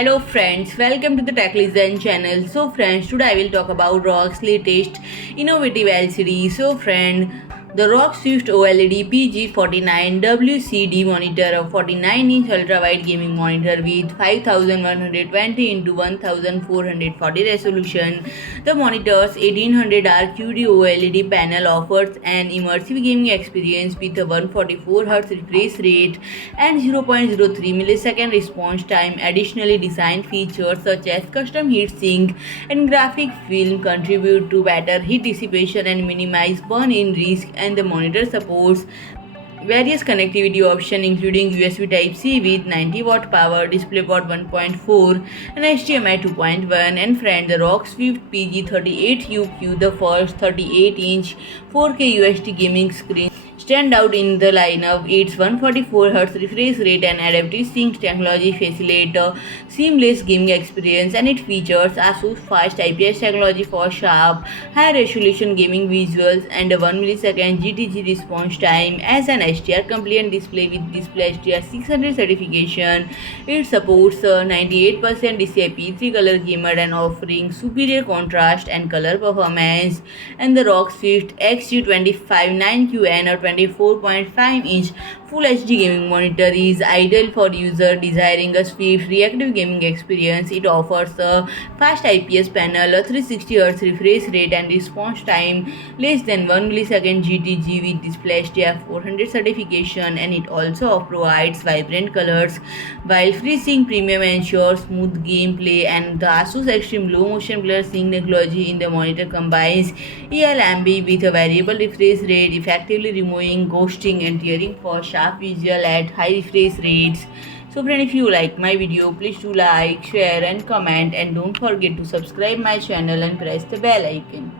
Hello friends, welcome to the Tech Listen channel. So friends, today I will talk about ROG's latest innovative LCD. The ROG Swift OLED PG49WCD monitor, a 49-inch ultra-wide gaming monitor with 5120x1440 resolution. The monitor's 1800R QD-OLED panel offers an immersive gaming experience with a 144Hz refresh rate and 0.03 millisecond response time. Additionally, design features such as custom heatsink and graphic film contribute to better heat dissipation and minimize burn-in risk, and the monitor supports various connectivity options including USB Type-C with 90-watt power, DisplayPort 1.4 and HDMI 2.1. And the ROG Swift PG38UQ, the first 38-inch 4K UHD gaming screen, stand out in the lineup. Its 144Hz refresh rate and AdaptiveSync technology facilitate a seamless gaming experience, and it features ASUS Fast IPS technology for sharp, high-resolution gaming visuals and a 1 millisecond GTG response time. As an HDR-compliant display with DisplayHDR 600 certification, it supports a 98% DCI-P3 color gamut and offering superior contrast and color performance. And the ROG Swift XG259QN, or 24.5-inch Full HD gaming monitor, is ideal for users desiring a swift, reactive gaming experience. It offers a fast IPS panel, a 360Hz refresh rate and response time less than 1 millisecond GTG with DisplayHDR 400 certification, and it also provides vibrant colors, while FreeSync Premium ensures smooth gameplay. And the ASUS Extreme Low Motion Blur Sync technology in the monitor combines ELMB with a variable refresh rate, effectively removing ghosting and tearing for sharp visual at high refresh rates. So friend, if you like my video, please do like, share and comment, and don't forget to subscribe my channel and press the bell icon.